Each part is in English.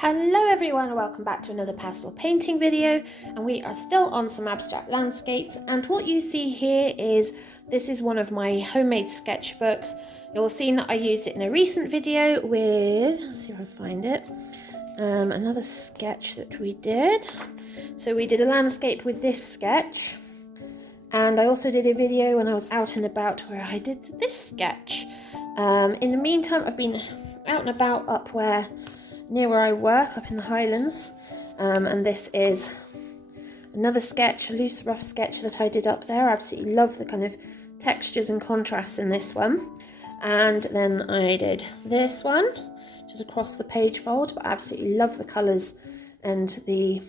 Hello everyone, welcome back to another pastel painting video, and we are still on some abstract landscapes. And what you see here is, this is one of my homemade sketchbooks. You'll have seen that I used it in a recent video with, let's see if I find it, another sketch that we did. So we did a landscape with this sketch, and I also did a video when I was out and about where I did this sketch. In the meantime, I've been out and about up near where I work, up in the Highlands, and this is another sketch, a loose rough sketch that I did up there. I absolutely love the kind of textures and contrasts in this one. And then I did this one, which is across the page fold, but I absolutely love the colours and the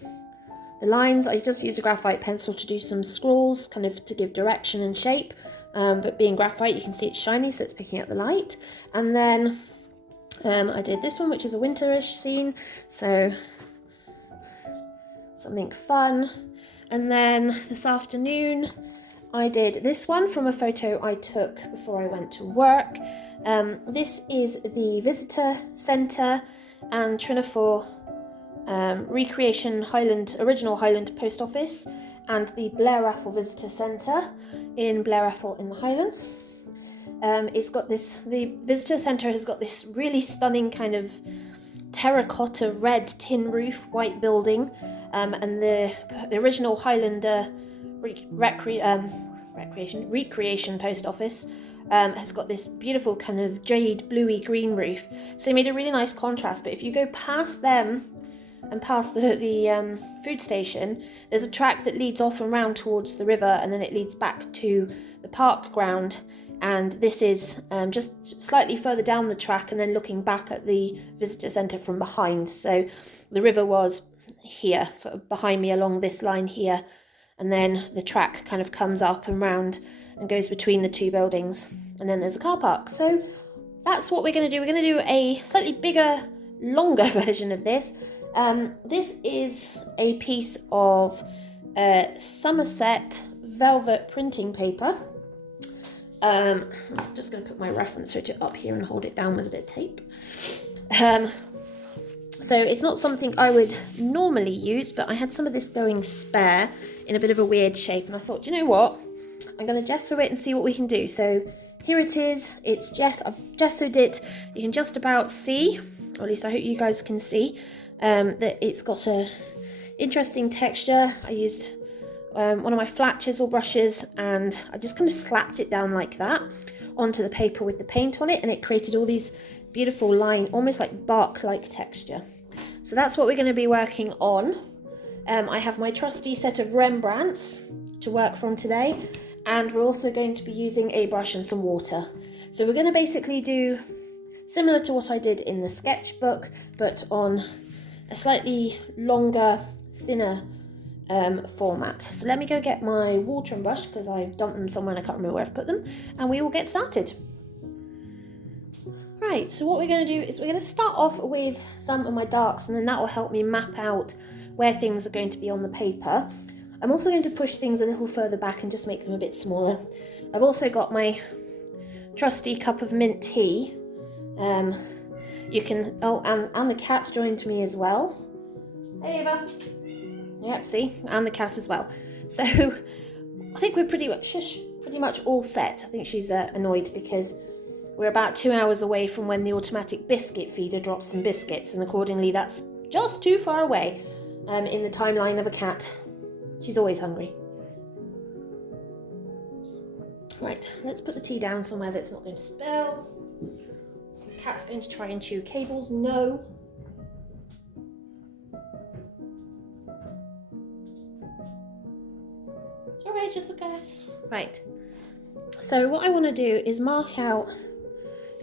lines. I just used a graphite pencil to do some scrawls, kind of to give direction and shape, but being graphite you can see it's shiny, so it's picking up the light. And then I did this one, which is a winterish scene, so something fun. And then this afternoon I did this one from a photo I took before I went to work. This is the Visitor Centre and Trinafor original Highland Post Office, and the Blair Raffle Visitor Centre in Blair Raffle in the Highlands. It's got the visitor centre has got this really stunning kind of terracotta red tin roof, white building, and the original Highlander recreation post office has got this beautiful kind of jade bluey green roof. So they made a really nice contrast. But if you go past them and past the food station, there's a track that leads off and round towards the river, and then it leads back to the park ground. And this is just slightly further down the track and then looking back at the visitor centre from behind. So the river was here, sort of behind me along this line here. And then the track kind of comes up and round and goes between the two buildings. And then there's a car park. So that's what we're going to do. We're going to do a slightly bigger, longer version of this. This is a piece of Somerset velvet printing paper. I'm just going to put my reference photo up here and hold it down with a bit of tape. So it's not something I would normally use, but I had some of this going spare in a bit of a weird shape, and I thought, you know what, I'm going to gesso it and see what we can do. So here it is. I've gessoed it. You can just about see, or at least I hope you guys can see, that it's got a interesting texture. I used one of my flat chisel brushes, and I just kind of slapped it down like that onto the paper with the paint on it, and it created all these beautiful line, almost like bark-like texture. So that's what we're going to be working on. I have my trusty set of Rembrandts to work from today, and we're also going to be using a brush and some water. So we're going to basically do similar to what I did in the sketchbook, but on a slightly longer, thinner format. So let me go get my water and brush, because I've dumped them somewhere and I can't remember where I've put them, and we will get started. Right, so what we're going to do is we're going to start off with some of my darks, and then that will help me map out where things are going to be on the paper. I'm also going to push things a little further back and just make them a bit smaller. I've also got my trusty cup of mint tea. And the cat's joined me as well. Hey Eva. Yep, see, and the cat as well. So I think we're pretty much all set. I think she's annoyed because we're about 2 hours away from when the automatic biscuit feeder drops some biscuits, and accordingly that's just too far away in the timeline of a cat. She's always hungry. Right, let's put the tea down somewhere that's not going to spill. The cat's going to try and chew cables. No. Alright, just look, guys. Right. So what I want to do is mark out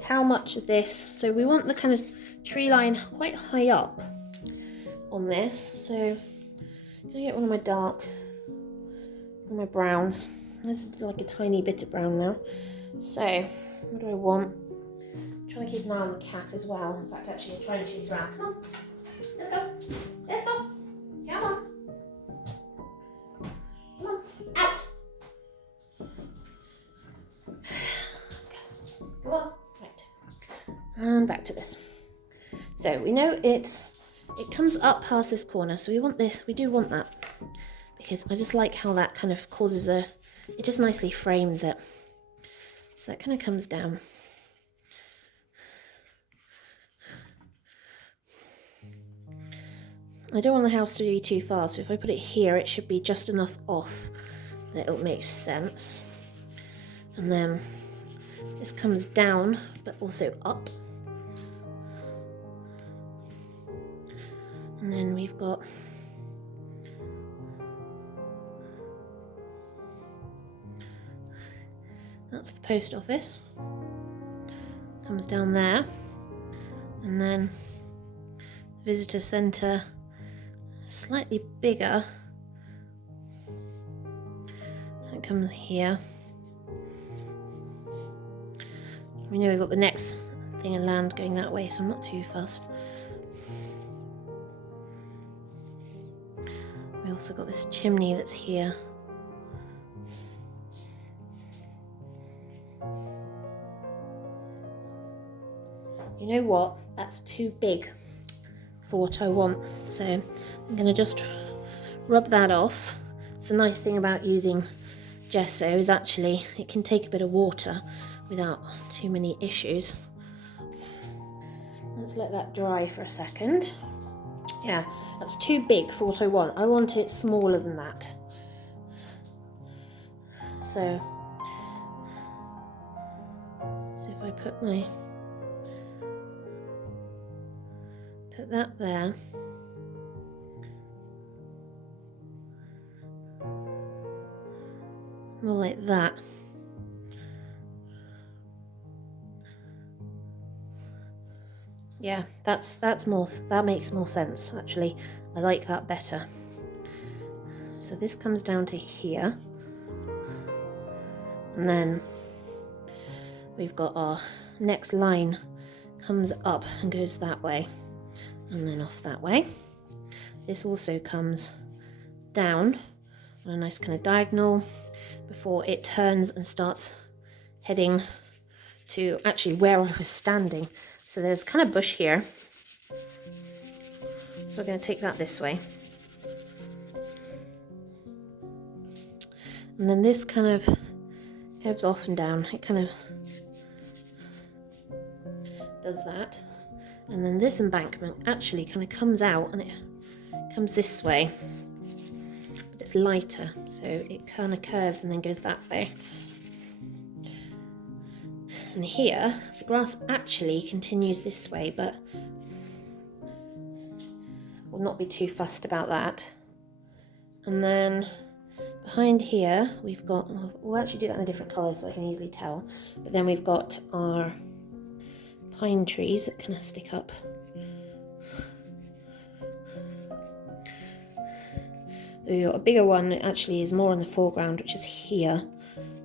how much of this. So we want the kind of tree line quite high up on this. So I'm gonna get one of my browns. This is like a tiny bit of brown now. So what do I want? I'm trying to keep an eye on the cat as well. In fact, actually, I'm trying to chase her around. Come on, let's go. Let's go. Come on. Come on. Out. Come on. Right. And back to this. So we know it's it comes up past this corner, so we want this, we do want that, because I just like how that kind of causes it just nicely frames it. So that kind of comes down. I don't want the house to be too far, so if I put it here, it should be just enough off that it'll make sense. And then this comes down, but also up. And then we've got that's the post office. Comes down there. And then visitor centre, slightly bigger. So it comes here. We know we've got the next thing of land going that way, so I'm not too fussed. We also got this chimney that's here. You know what? That's too big for what I want. So I'm going to just rub that off. It's the nice thing about using gesso is actually it can take a bit of water without too many issues. Let's let that dry for a second. Yeah, that's too big for what I want. I want it smaller than that. So if I put that there. More like that. Yeah, that makes more sense actually. I like that better. So this comes down to here. And then we've got our next line comes up and goes that way. And then off that way. This also comes down on a nice kind of diagonal before it turns and starts heading to actually where I was standing. So there's kind of bush here. So we're going to take that this way. And then this kind of goes off and down. It kind of does that. And then this embankment actually kind of comes out and it comes this way. But it's lighter, so it kind of curves and then goes that way. And here, the grass actually continues this way, but we'll not be too fussed about that. And then behind here, we've got, we'll actually do that in a different colour so I can easily tell. But then we've got our pine trees that kind of stick up. We've got a bigger one, it actually is more in the foreground, which is here.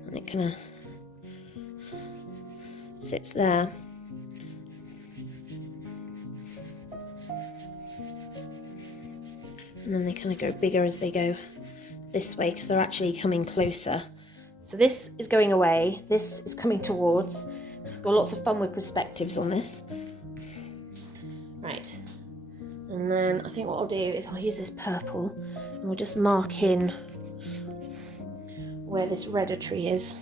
And it kind of sits there. And then they kind of go bigger as they go this way because they're actually coming closer. So this is going away, this is coming towards. Got lots of fun with perspectives on this. Right. And then I think what I'll do is I'll use this purple and we'll just mark in where this redder tree is.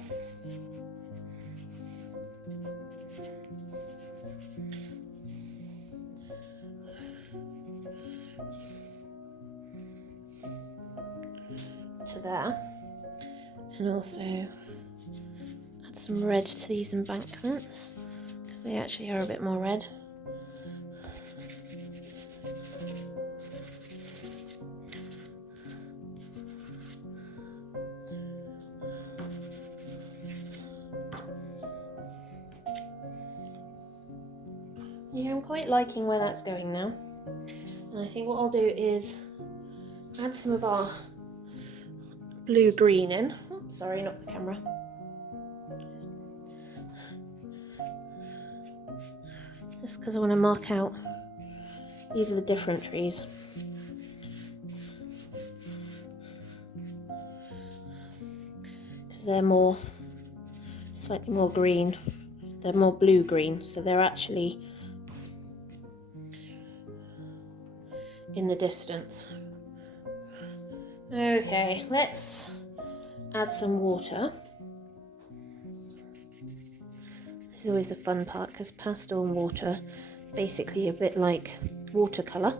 To there. And also add some red to these embankments because they actually are a bit more red. Yeah, I'm quite liking where that's going now. And I think what I'll do is add some of our blue-green in. Oh, sorry, not the camera. Just because I want to mark out these are the different trees. Because they're more, slightly more green. They're more blue-green, so they're actually in the distance. Okay, let's add some water. This is always the fun part because pastel and water basically a bit like watercolour.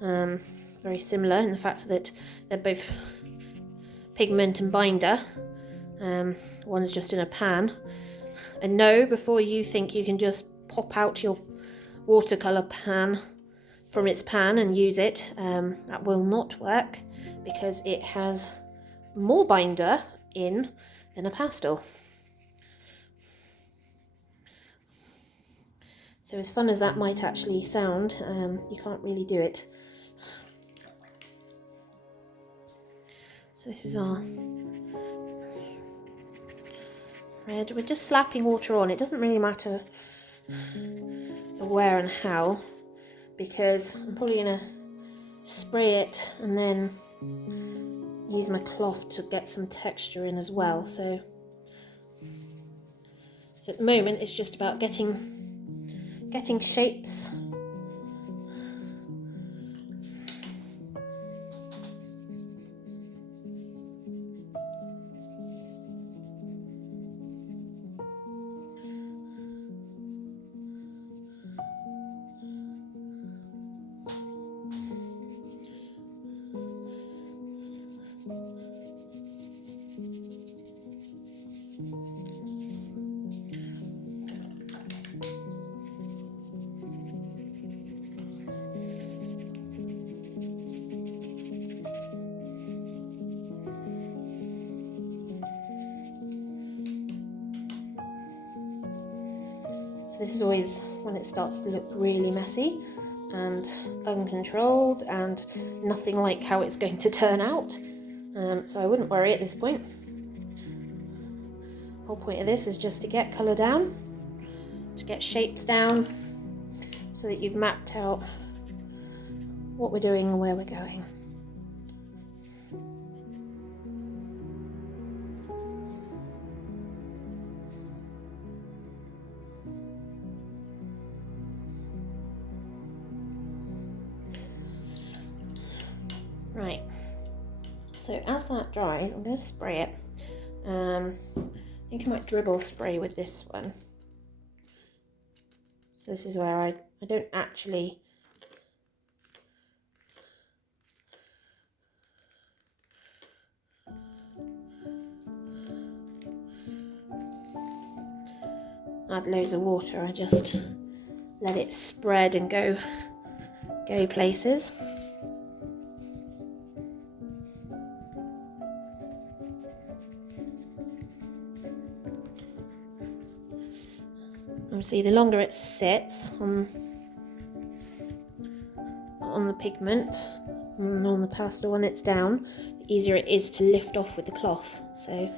Very similar in the fact that they're both pigment and binder. One's just in a pan. And no, before you think you can just pop out your watercolour pan from its pan and use it, that will not work because it has more binder in than a pastel. So as fun as that might actually sound, you can't really do it. So this is our red. We're just slapping water on. It doesn't really matter the where and how, because I'm probably going to spray it and then use my cloth to get some texture in as well. So at the moment it's just about getting shapes. So this is always when it starts to look really messy and uncontrolled and nothing like how it's going to turn out. So I wouldn't worry at this point. The whole point of this is just to get colour down, to get shapes down, so that you've mapped out what we're doing and where we're going. Right, so as that dries, I'm going to spray it. I think I might dribble spray with this one. So this is where I don't actually add loads of water, I just let it spread and go places. See, the longer it sits on the pigment and on the pastel when it's down, the easier it is to lift off with the cloth. So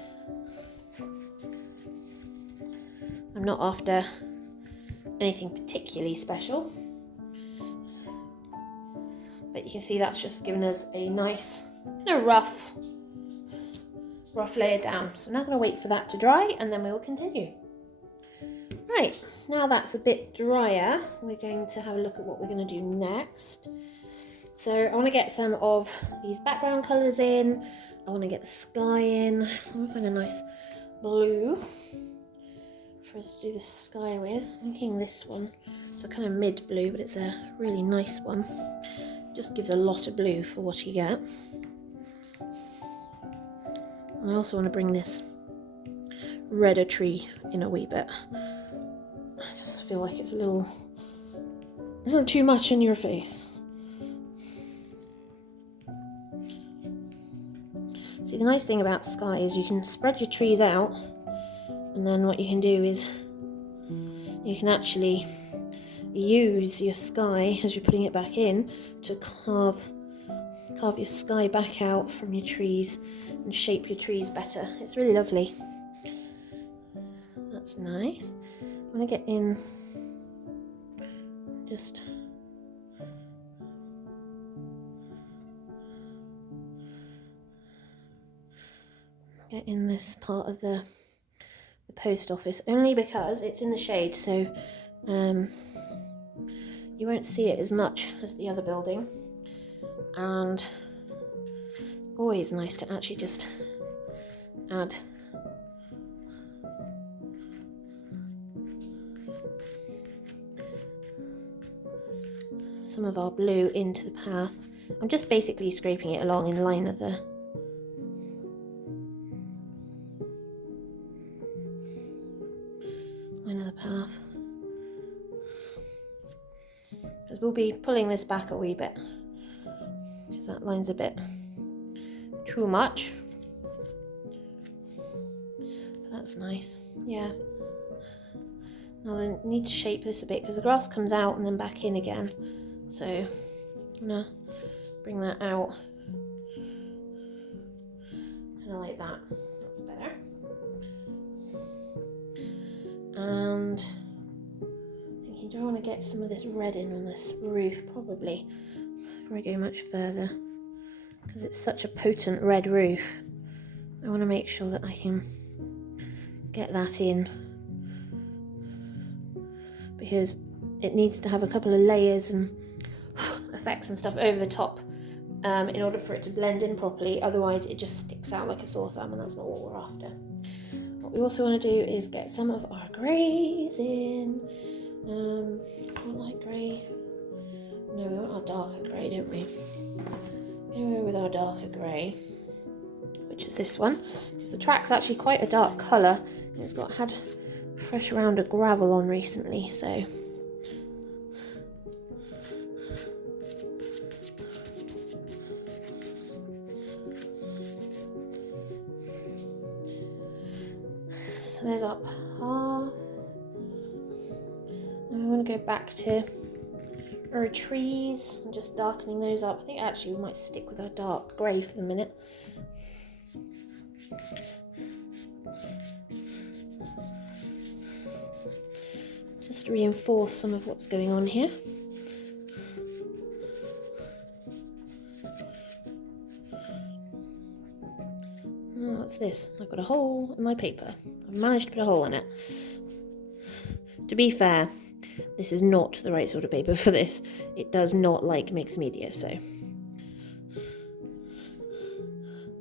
I'm not after anything particularly special, but you can see that's just given us a nice, rough layer down. So now I'm going to wait for that to dry and then we will continue. Right, now that's a bit drier, we're going to have a look at what we're going to do next. So I want to get some of these background colours in, I want to get the sky in, so I want to find a nice blue for us to do the sky with. I'm thinking this one, it's a kind of mid blue, but it's a really nice one. Just gives a lot of blue for what you get. I also want to bring this redder tree in a wee bit. I just feel like it's a little too much in your face. See, the nice thing about sky is you can spread your trees out, and then what you can do is you can actually use your sky as you're putting it back in to carve your sky back out from your trees and shape your trees better. It's really lovely. That's nice. I'm going to get in just this part of the post office, only because it's in the shade, so you won't see it as much as the other building. and always nice to actually just add some of our blue into the path. I'm just basically scraping it along in line of the path, because we'll be pulling this back a wee bit because that line's a bit too much. But that's nice. Yeah. Now I need to shape this a bit because the grass comes out and then back in again. So I'm gonna bring that out kind of like that. That's better. And thinking, do I want to get some of this red in on this roof? Probably, before I go much further, because it's such a potent red roof. I want to make sure that I can get that in, because it needs to have a couple of layers and effects and stuff over the top in order for it to blend in properly. Otherwise it just sticks out like a sore thumb, and that's not what we're after. What we also want to do is get some of our greys in. Not like grey. No, we want our darker grey, don't we? Go with our darker grey, which is this one, because the track's actually quite a dark colour, and it's had fresh round of gravel on recently, so there's our path. And we want to go back to our trees and just darkening those up. I think actually we might stick with our dark grey for the minute. Just to reinforce some of what's going on here. Oh, what's this? I've got a hole in my paper. I've managed to put a hole in it. To be fair, this is not the right sort of paper for this. It does not like mixed media, so I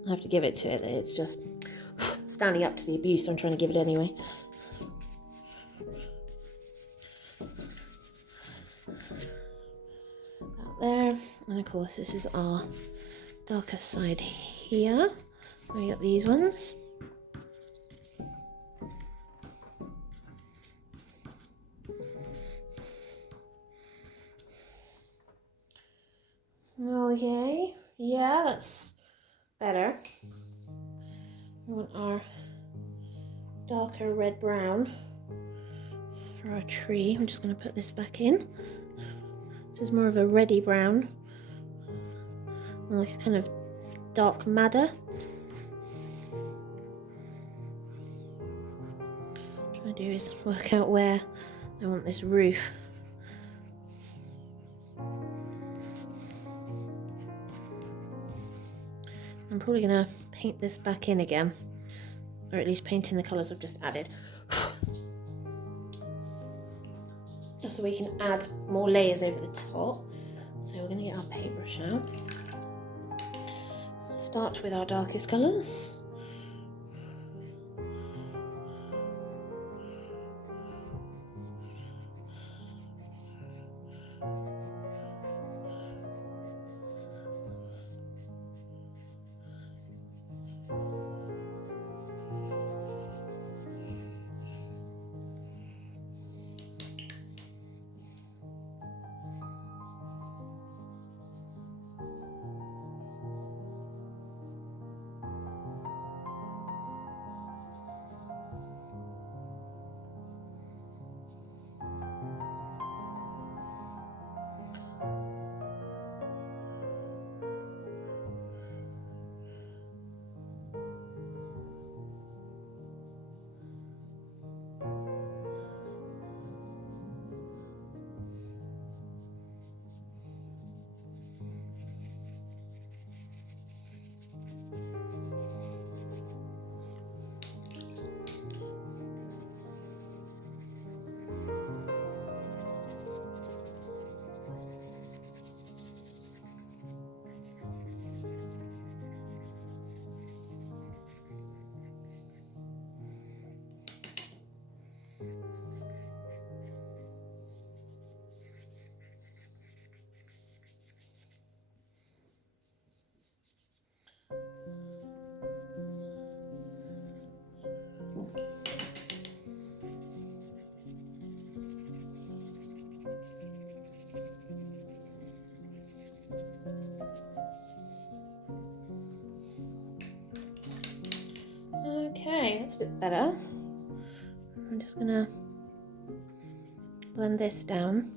have to give it to it. It's just standing up to the abuse I'm trying to give it anyway. Out there, and of course this is our darker side here. We got these ones. Okay, yeah, that's better. We want our darker red-brown for our tree. I'm just going to put this back in. This is more of a reddy brown, more like a kind of dark madder. What I'm trying to do is work out where I want this roof. I'm probably going to paint this back in again, or at least paint in the colours I've just added, just so we can add more layers over the top. So we're going to get our paintbrush out. Start with our darkest colours. Okay, that's a bit better. I'm just gonna blend this down.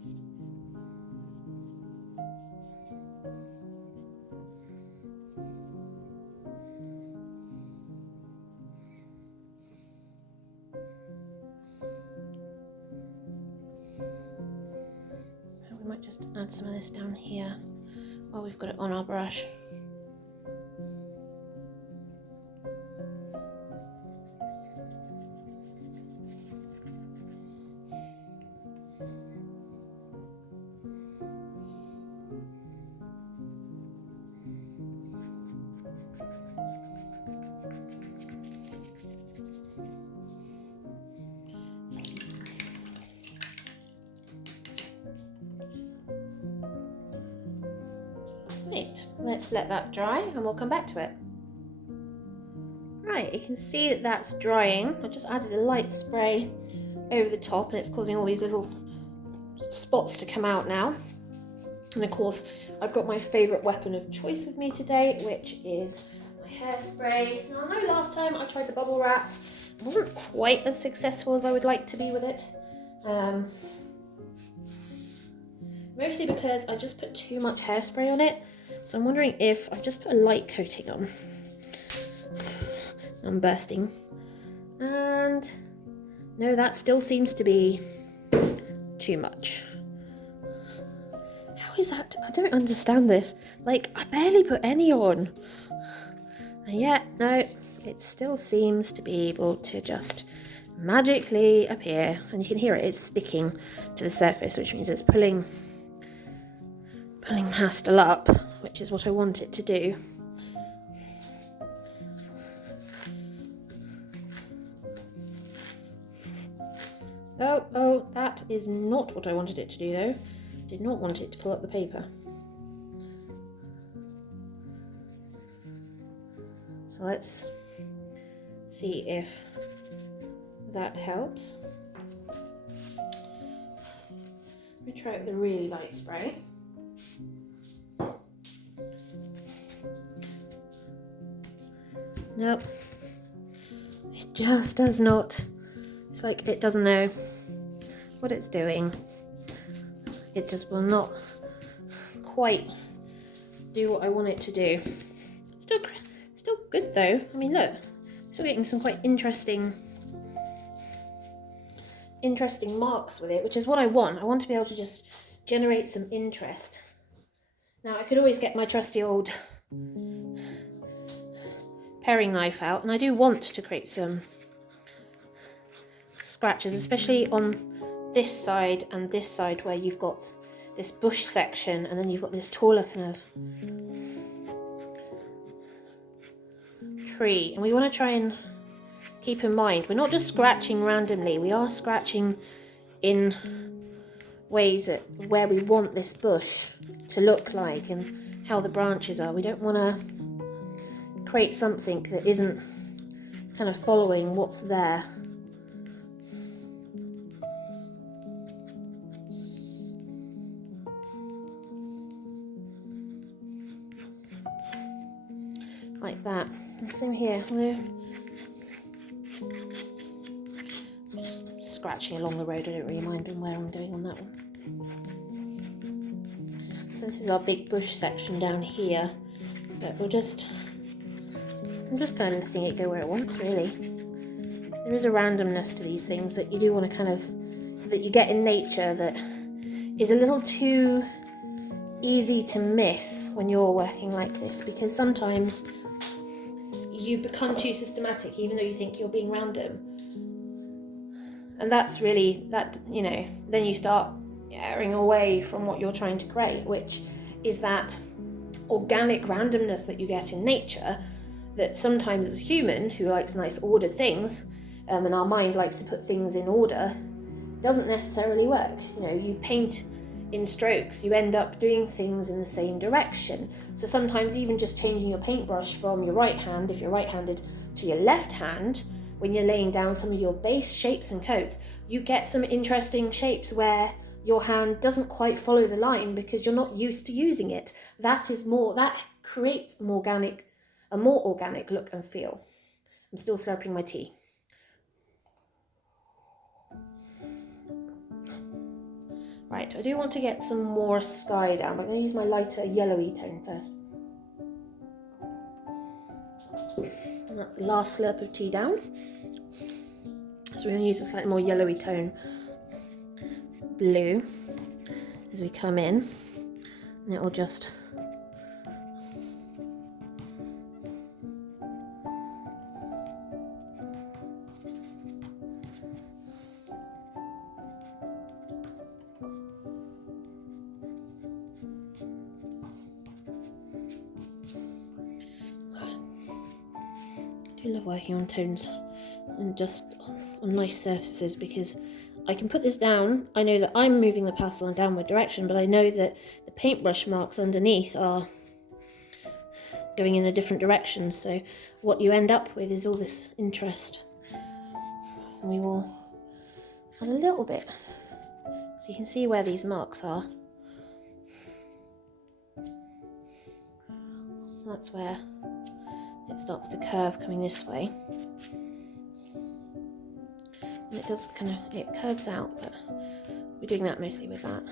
We might just add some of this down here while we've got it on our brush. Right, let's let that dry and we'll come back to it. Right, you can see that that's drying. I just added a light spray over the top and it's causing all these little spots to come out now. And of course, I've got my favourite weapon of choice with me today, which is my hairspray. Now, I know last time I tried the bubble wrap. It wasn't quite as successful as I would like to be with it. Mostly because I just put too much hairspray on it. So I'm wondering if I've just put a light coating on. I'm bursting. And no, that still seems to be too much. How is that? I don't understand this. Like, I barely put any on. And yet, no, it still seems to be able to just magically appear. And you can hear it, it's sticking to the surface, which means it's pulling pastel up, which is what I want it to do. Oh, that is not what I wanted it to do though. Did not want it to pull up the paper. So let's see if that helps. Let me try it with a really light spray. Nope, it just does not. It's like it doesn't know what it's doing. It just will not quite do what I want it to do. Still good though. I mean, look, still getting some quite interesting marks with it, which is what I want. I want to be able to just generate some interest. Now, I could always get my trusty old paring knife out, and I do want to create some scratches, especially on this side and this side where you've got this bush section and then you've got this taller kind of tree. And we want to try and keep in mind, we're not just scratching randomly, we are scratching in ways that where we want this bush to look like and how the branches are. We don't want to create something that isn't kind of following what's there. Like that. Same here. Just scratching along the road. I don't really mind where I'm going on that one. So this is our big bush section down here, but I'm just kind of letting it go where it wants, really. There is a randomness to these things that you do want to that you get in nature that is a little too easy to miss when you're working like this, because sometimes you become too systematic even though you think you're being random. And that's really, then you start erring away from what you're trying to create, which is that organic randomness that you get in nature that sometimes as a human who likes nice ordered things, and our mind likes to put things in order, doesn't necessarily work. You paint in strokes, you end up doing things in the same direction. So sometimes even just changing your paintbrush from your right hand, if you're right-handed, to your left hand, when you're laying down some of your base shapes and coats, you get some interesting shapes where your hand doesn't quite follow the line because you're not used to using it. That creates a more organic look and feel. I'm still slurping my tea. Right, I do want to get some more sky down, but I'm going to use my lighter yellowy tone first. And that's the last slurp of tea down. So we're going to use a slightly more yellowy tone blue as we come in, and it will just I do love working on tones and just on nice surfaces, because I can put this down. I know that I'm moving the pastel in a downward direction, but I know that the paintbrush marks underneath are going in a different direction. So what you end up with is all this interest. And we will add a little bit, so you can see where these marks are. So that's where it starts to curve coming this way. And it curves out, but we're doing that mostly with that.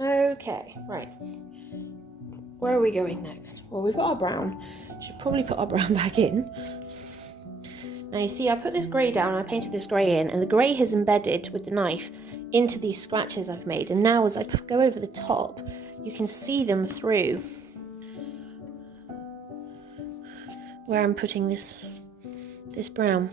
Okay, right. Where are we going next? Well, we've got our brown. Should probably put our brown back in. Now you see, I put this grey down, I painted this grey in, and the grey has embedded with the knife into these scratches I've made. And now as I go over the top, you can see them through where I'm putting this brown.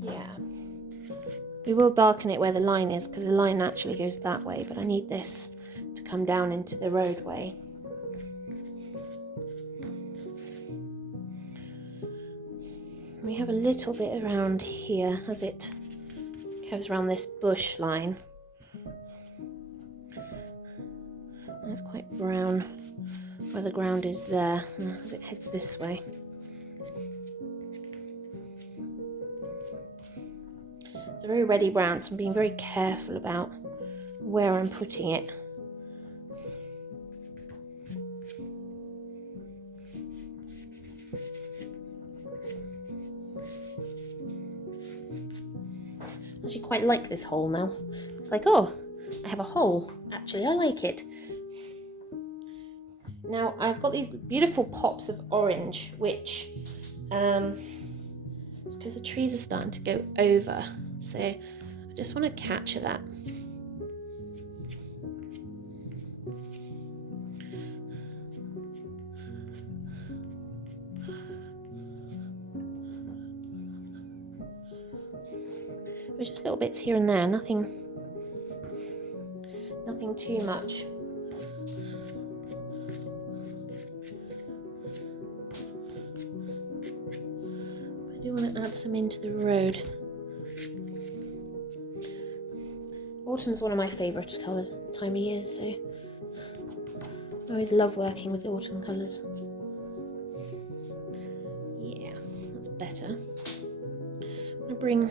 Yeah, we will darken it where the line is, because the line actually goes that way, but I need this to come down into the roadway. We have a little bit around here as it curves around this bush line. And it's quite brown where the ground is there as it heads this way. It's a very reddy brown, so I'm being very careful about where I'm putting it. I actually quite like this hole now. It's like, oh, I have a hole. Actually, I like it. Now I've got these beautiful pops of orange, which it's because the trees are starting to go over. So I just want to capture that. There's just little bits here and there, nothing too much. I do want to add some into the road. Autumn's one of my favourite time of year, so I always love working with autumn colours. Yeah, that's better. I'm going to bring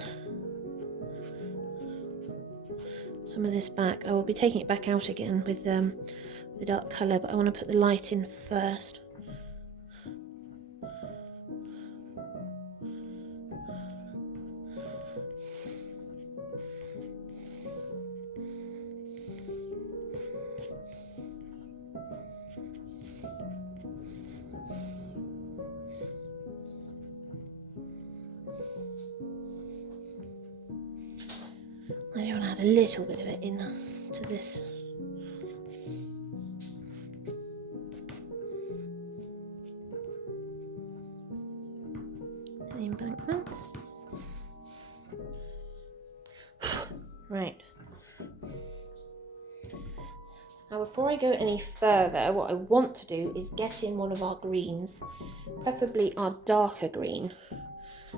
some of this back. I will be taking it back out again with the dark colour, but I want to put the light in first. I do want to add a little bit of it in to this. So Right. Now before I go any further, what I want to do is get in one of our greens, preferably our darker green,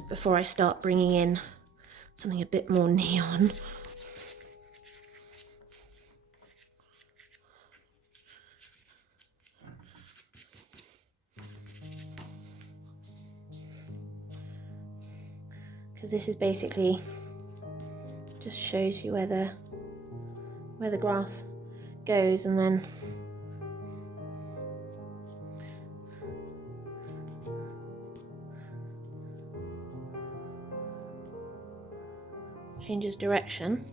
before I start bringing in something a bit more neon. Because this is basically just shows you where the grass goes, and then changes direction.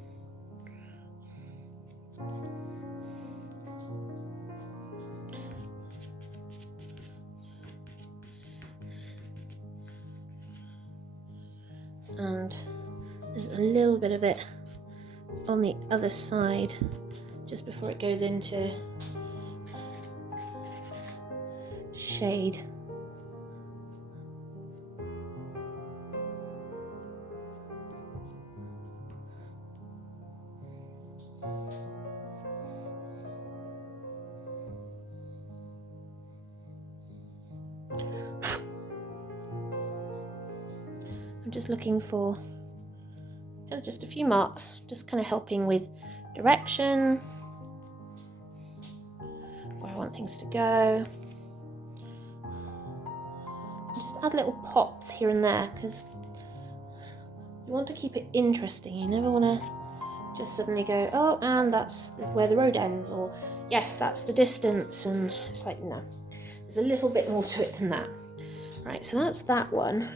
And there's a little bit of it on the other side just before it goes into shade. I'm just looking for just a few marks, just kind of helping with direction, where I want things to go. Just add little pops here and there, because you want to keep it interesting. You never want to just suddenly go, oh, and that's where the road ends, or yes, that's the distance, and it's like, no, there's a little bit more to it than that. Right, so that's that one.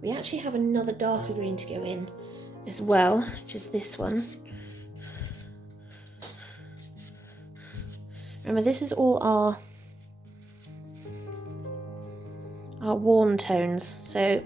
We actually have another darker green to go in as well, which is this one. Remember, this is all our warm tones, so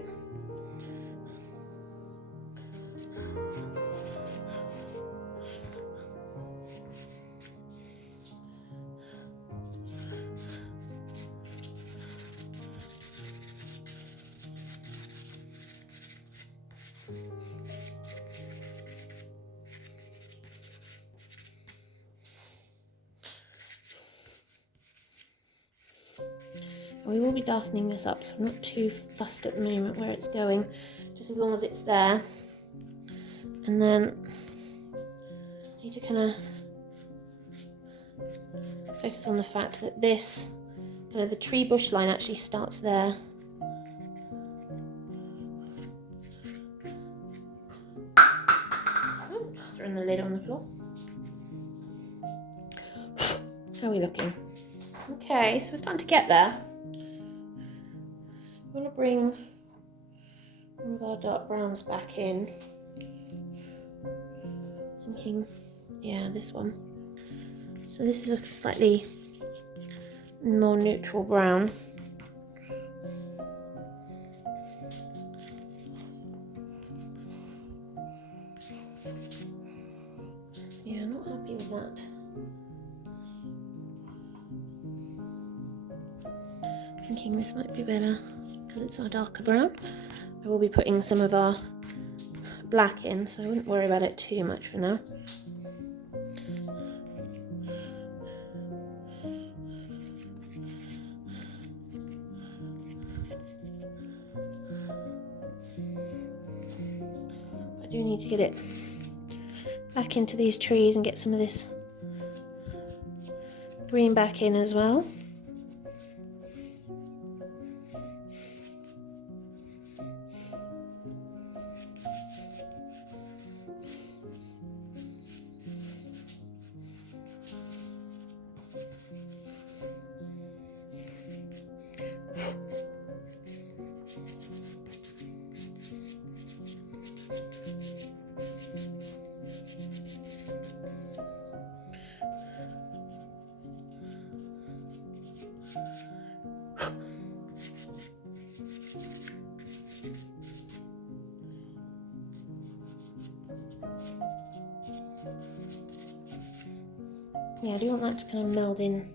we will be darkening this up, so I'm not too fussed at the moment where it's going, just as long as it's there. And then I need to kind of focus on the fact that this, kind of the tree bush line actually starts there. Oh, just throwing the lid on the floor. How are we looking? Okay, so we're starting to get there. I'm going to bring one of our dark browns back in. Thinking, yeah, this one. So this is a slightly more neutral brown. Yeah, not happy with that. Thinking this might be better because it's our darker brown. I will be putting some of our black in, so I wouldn't worry about it too much for now. I do need to get it back into these trees and get some of this green back in as well. Yeah, I do want that to kind of meld in.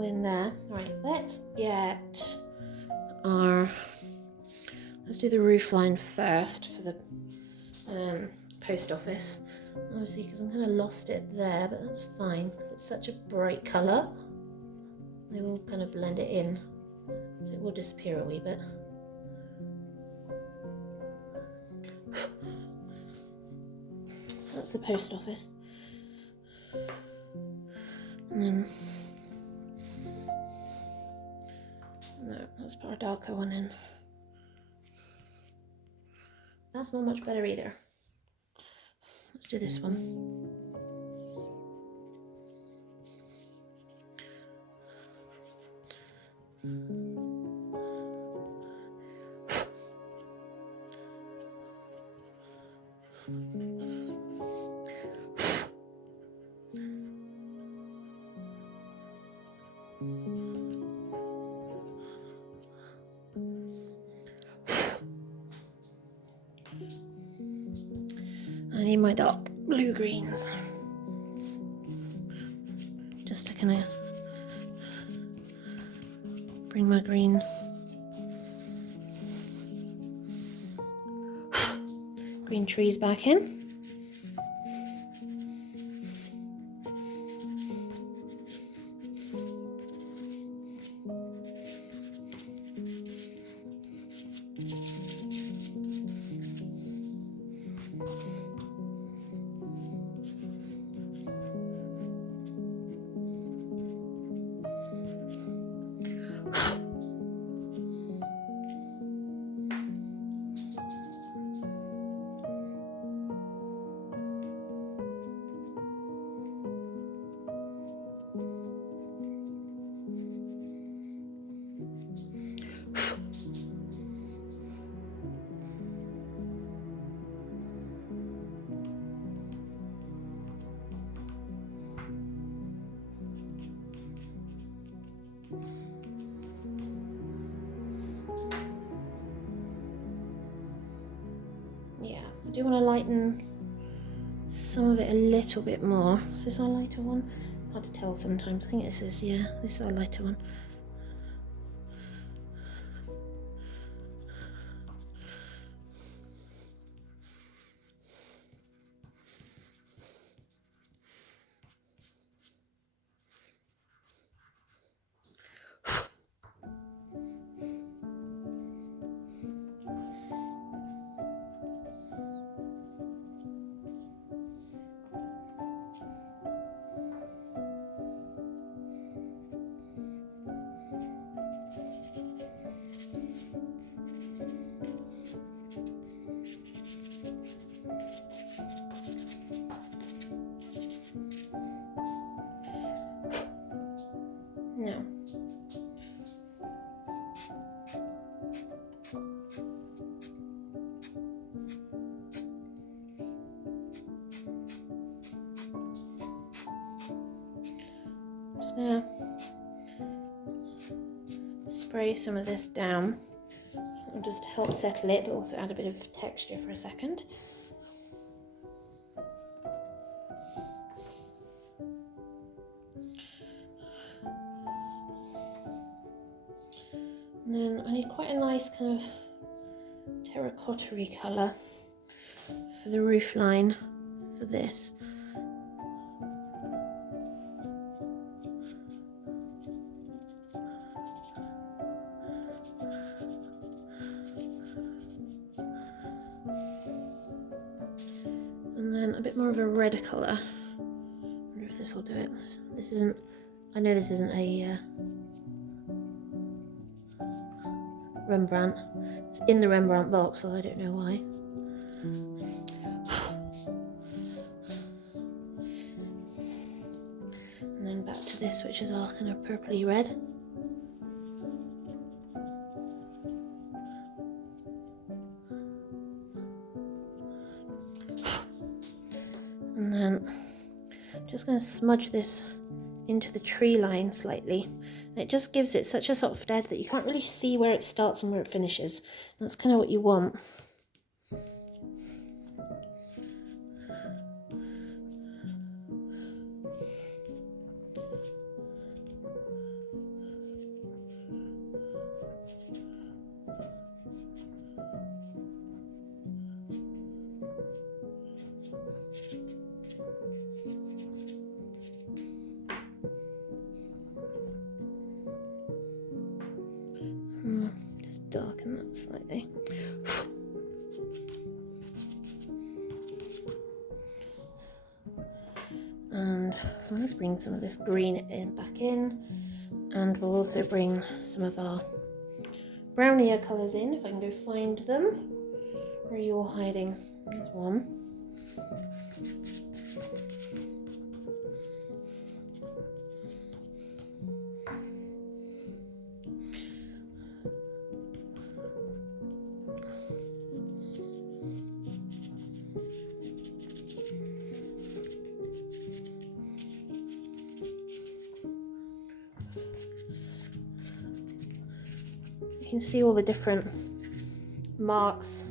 all in there. Right, let's do the roof line first for the post office. Obviously, because I'm kind of lost it there, but that's fine because it's such a bright colour. They will kind of blend it in, so it will disappear a wee bit. So that's the post office. And then, no, let's put our darker one in. That's not much better either. Let's do this one. I need my dark blue greens, just to kind of bring my green trees back in. Yeah, I do want to lighten some of it a little bit more. Is this our lighter one? Hard to tell sometimes. I think this is, yeah, this is our lighter one. No. Just gonna spray some of this down. It'll just help settle it, but also add a bit of texture for a second. And then I need quite a nice kind of terracotta-y colour for the roof line for this. And then a bit more of a red colour. I wonder if this will do it. This isn't, I know this isn't a Rembrandt. It's in the Rembrandt box, so I don't know why. And then back to this, which is all kind of purpley red. And then just going to smudge this into the tree line slightly. And it just gives it such a soft edge that you can't really see where it starts and where it finishes. And that's kind of what you want. slightly. And let's bring some of this green back in, and we'll also bring some of our brownier colours in, if I can go find them. Where are you all hiding? There's one. You can see all the different marks.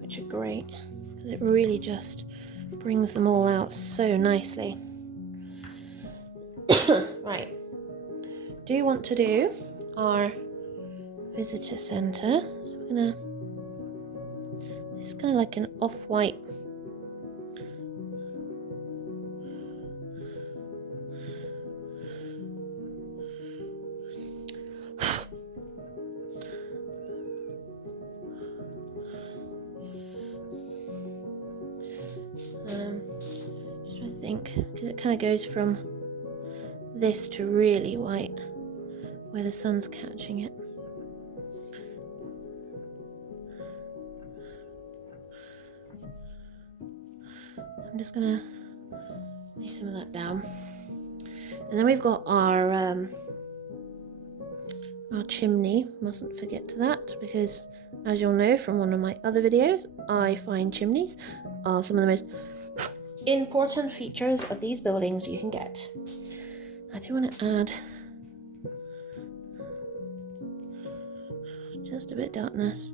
Which are great, because it really just brings them all out so nicely. Right, do you want to do our visitor centre? So we're gonna, this is kind of like an off-white. Just trying to think, because it kind of goes from this to really white, where the sun's catching it. I'm just gonna lay some of that down, and then we've got our chimney. Mustn't forget to that, because as you'll know from one of my other videos, I find chimneys are some of the most important features of these buildings you can get. I do want to add just a bit of darkness.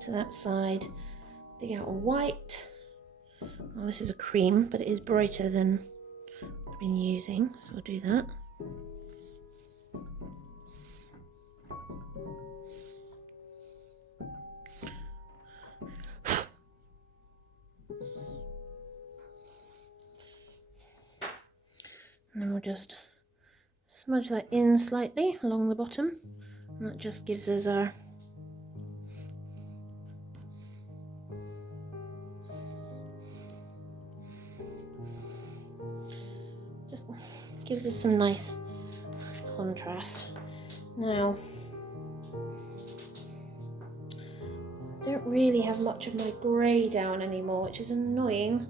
To that side, dig out a white. Well, this is a cream, but it is brighter than I've been using, so I'll do that. And then we'll just smudge that in slightly along the bottom, and that just gives us our some nice contrast. Now, I don't really have much of my grey down anymore, which is annoying,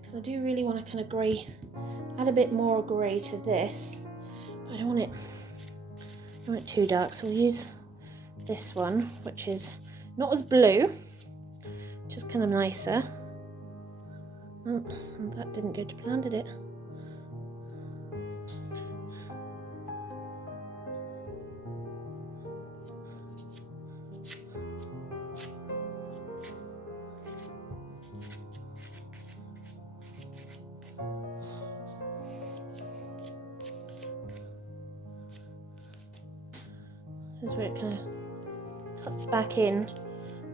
because I do really want to kind of grey, add a bit more grey to this, but I don't want it too dark, so we'll use this one, which is not as blue, which is kind of nicer. Oh, that didn't go to plan, did it? This is where it kind of cuts back in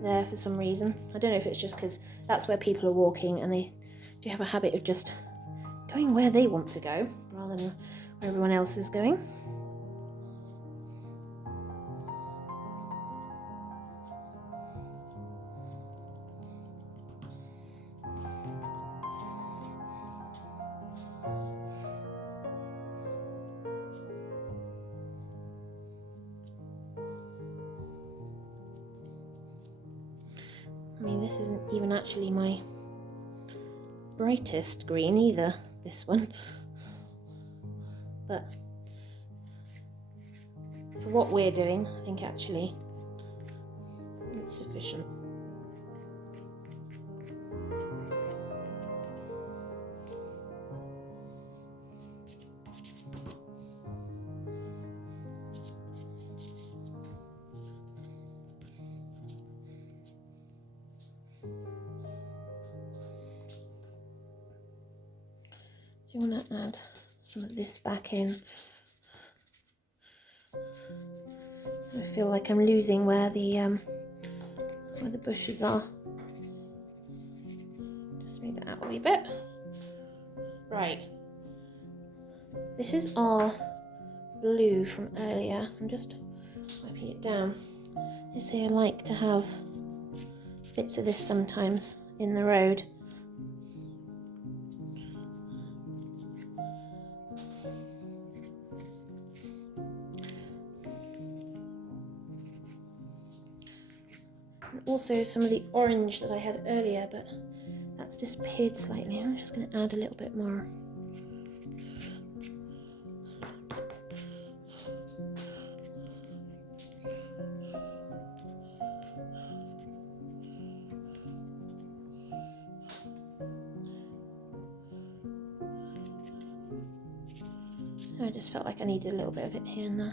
there for some reason. I don't know if it's just because that's where people are walking and they do have a habit of just going where they want to go rather than where everyone else is going. I mean, this isn't even actually my brightest green either, this one, but for what we're doing, I think actually it's sufficient. Do you want to add some of this back in? I feel like I'm losing where the where the bushes are. Just move that out a wee bit. Right. This is our blue from earlier. I'm just wiping it down. You see, I like to have bits of this sometimes in the road. And also some of the orange that I had earlier, but that's disappeared slightly. I'm just going to add a little bit more. I just felt like I needed a little bit of it here and there.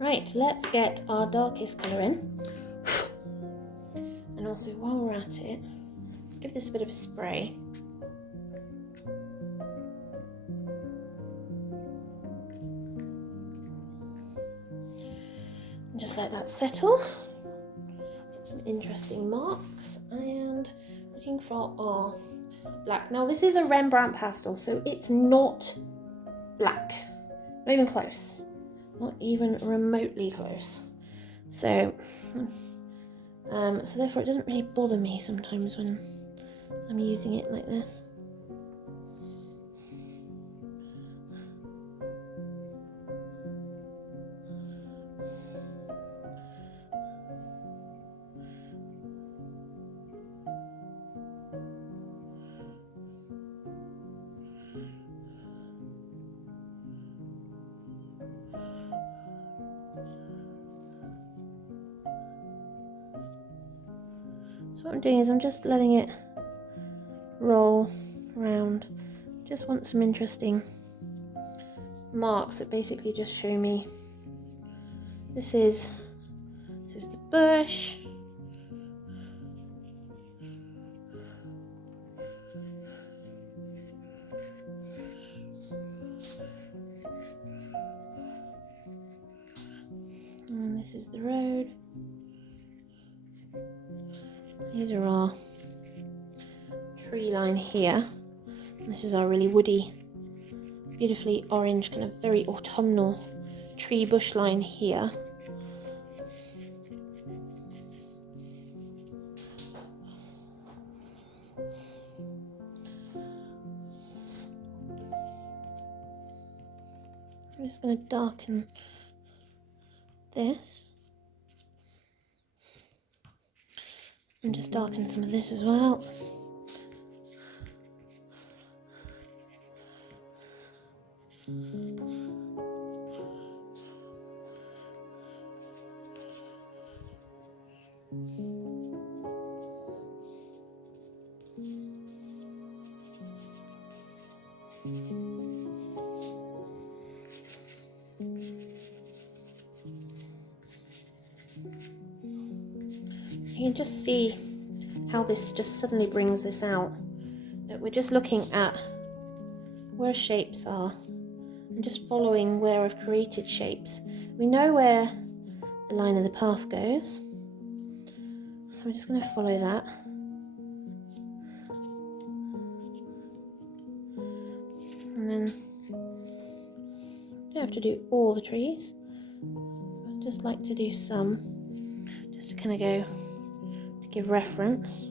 Right, let's get our darkest colour in. And also, while we're at it, let's give this a bit of a spray. And just let that settle. Get some interesting marks, and looking for our black. Now this is a Rembrandt pastel, so it's not black, not even close. Not even remotely close. So therefore it doesn't really bother me sometimes when I'm using it like this. So what I'm doing is I'm just letting it roll around. Just want some interesting marks that basically just show me this is the bush. And this is the road. These are our tree line here. And this is our really woody, beautifully orange, kind of very autumnal tree bush line here. I'm just going to darken this. And just darken some of this as well. You can just see how this just suddenly brings this out. That we're just looking at where shapes are and just following where I've created shapes. We know where the line of the path goes, so we're just going to follow that. And then you don't have to do all the trees, I just like to do some, just to kind of go to give reference.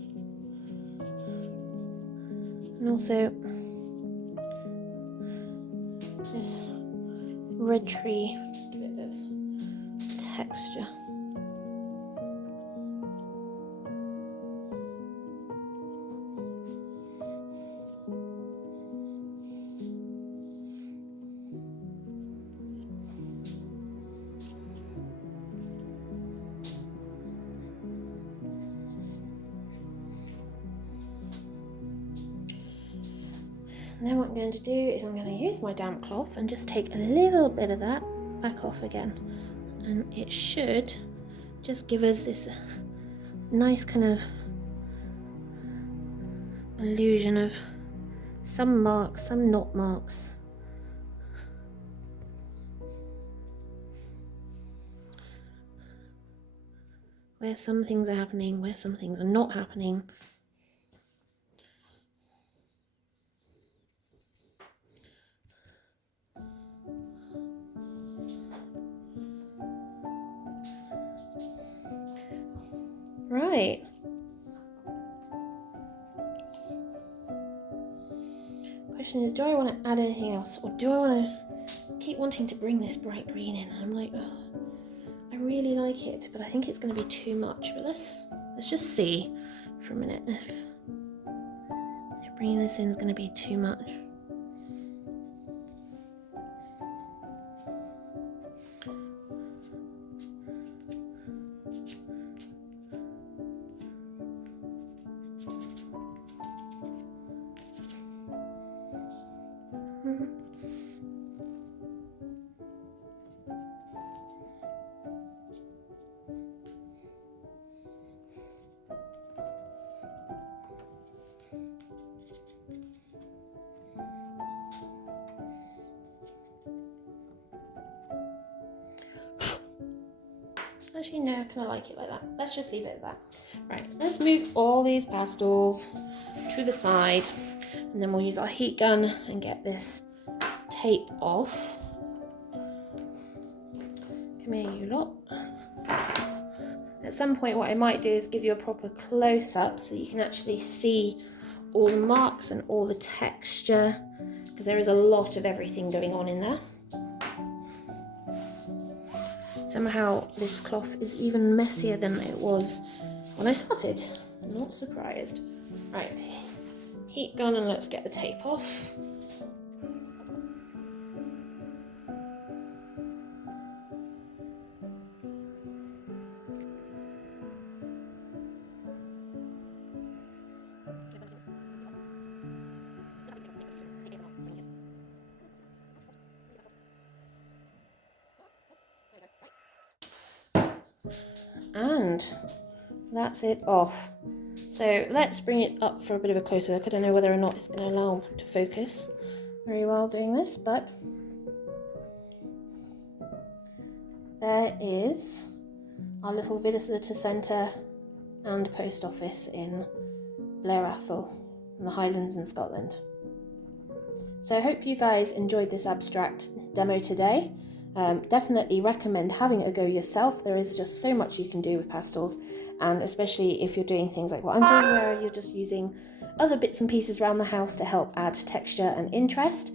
And also this red tree, just a bit of texture. And then what I'm going to do is I'm going to use my damp cloth and just take a little bit of that back off again. And it should just give us this nice kind of illusion of some marks, some not marks. Where some things are happening, where some things are not happening. Right. Question is, do I want to add anything else, or do I want to keep wanting to bring this bright green in? And I'm like, oh, I really like it, but I think it's going to be too much. But let's just see for a minute if bringing this in is going to be too much. Actually, no, I kind of like it like that. Let's just leave it at that. Right, let's move all these pastels to the side, and then we'll use our heat gun and get this tape off. Come here, you lot. At some point, what I might do is give you a proper close-up so you can actually see all the marks and all the texture, because there is a lot of everything going on in there. Somehow this cloth is even messier than it was when I started. Not surprised. Right, heat gun, and let's get the tape off. And that's it off. So let's bring it up for a bit of a closer look. I don't know whether or not it's going to allow to focus very well doing this, but there is our little visitor centre and post office in Blair Athol in the Highlands in Scotland. So I hope you guys enjoyed this abstract demo today. Definitely recommend having a go yourself. There is just so much you can do with pastels, and especially if you're doing things like what I'm doing, where you're just using other bits and pieces around the house to help add texture and interest.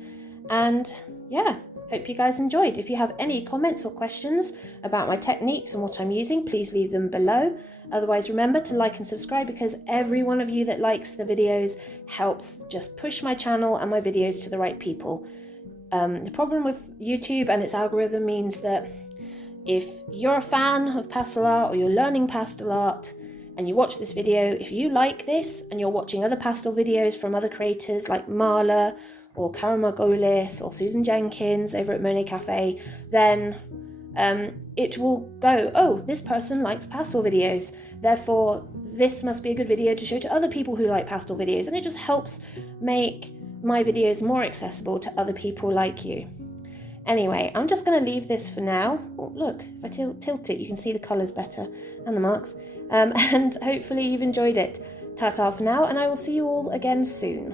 And yeah, hope you guys enjoyed. If you have any comments or questions about my techniques and what I'm using, please leave them below. Otherwise, remember to like and subscribe, because every one of you that likes the videos helps just push my channel and my videos to the right people. The problem with YouTube and its algorithm means that if you're a fan of pastel art, or you're learning pastel art and you watch this video, if you like this and you're watching other pastel videos from other creators like Marla or Karen Margolis or Susan Jenkins over at Monet Cafe, then it will go, oh, this person likes pastel videos, therefore this must be a good video to show to other people who like pastel videos, and it just helps make my videos more accessible to other people like you. Anyway, I'm just going to leave this for now. Oh, look, if I tilt it, you can see the colours better and the marks. And hopefully you've enjoyed it. Ta-ta for now, and I will see you all again soon.